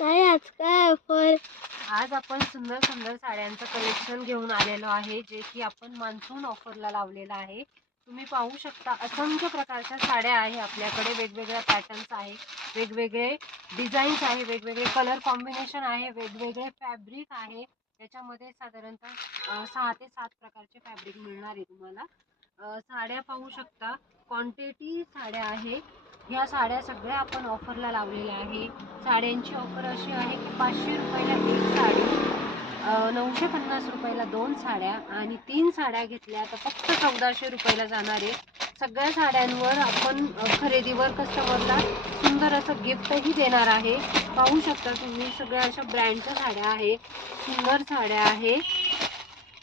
काय आज काय ऑफर? आज आपण सुंदर सुंदर साड्यांचं कलेक्शन घेऊन आलेलो आहे, जे की आपण मान्सून ऑफरला लावलेलं आहे। तुम्ही पाहू शकता असंख्य प्रकारच्या साड्या आहे आपल्याकडे, वेगवेगळ्या पॅटर्न्स आहे, वेगवेगळे डिझाईन्स आहे, वेगवेगळे कलर कॉम्बिनेशन आहे, वेगवेगळे फॅब्रिक आहे। याच्यामध्ये साधारणतः 6 ते 7 प्रकारचे फॅब्रिक मिळणार आहे तुम्हाला। साड्या पाहू शकता, क्वांटिटी साड्या आहे। ह्या साड्या सगळ्या आपण ऑफरला लावलेल्या आहे। साड्यांची ऑफर अशी आहे की 500 रुपयाला एक साडी, 950 रुपयाला 2 साड्या आणि 3 साड्या घेतल्या तर फक्त 1400 रुपयाला जाणार आहे। सगळ्या साड्यांवर आपण खरेदीवर कस्टमरला सुंदर असं गिफ्टही देणार आहे। पाहू शकता तुम्ही, सगळ्या अशा ब्रँडच्या साड्या आहे, सुंदर साड्या आहे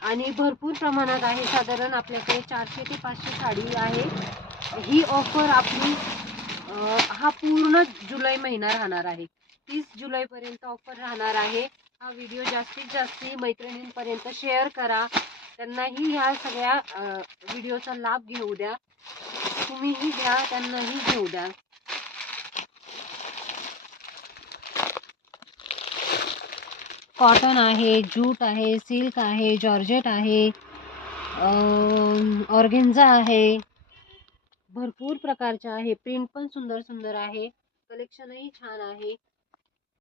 आणि भरपूर प्रमाणात आहे। साधारण आपल्याकडे 400 ते 500 साडी आहे। ही ऑफर आपली हा पूर्ण जुलै महिना राहणार आहे। 30 जुलैपर्यंत ऑफर राहणार आहे। हा व्हिडिओ जास्तीत जास्त मैत्रिणींपर्यंत शेअर करा, त्यांनाही ह्या सगळ्या व्हिडिओचा लाभ घेऊ द्या, तुम्हीही घ्या, त्यांनाही घेऊ द्या। कॉटन आहे, जूट आहे, सिल्क आहे, जॉर्जेट आहे, ऑर्गेन्झा आहे, भरपूर प्रकारचे आहे। प्रिंट पण सुंदर सुंदर आहे, कलेक्शनही छान आहे।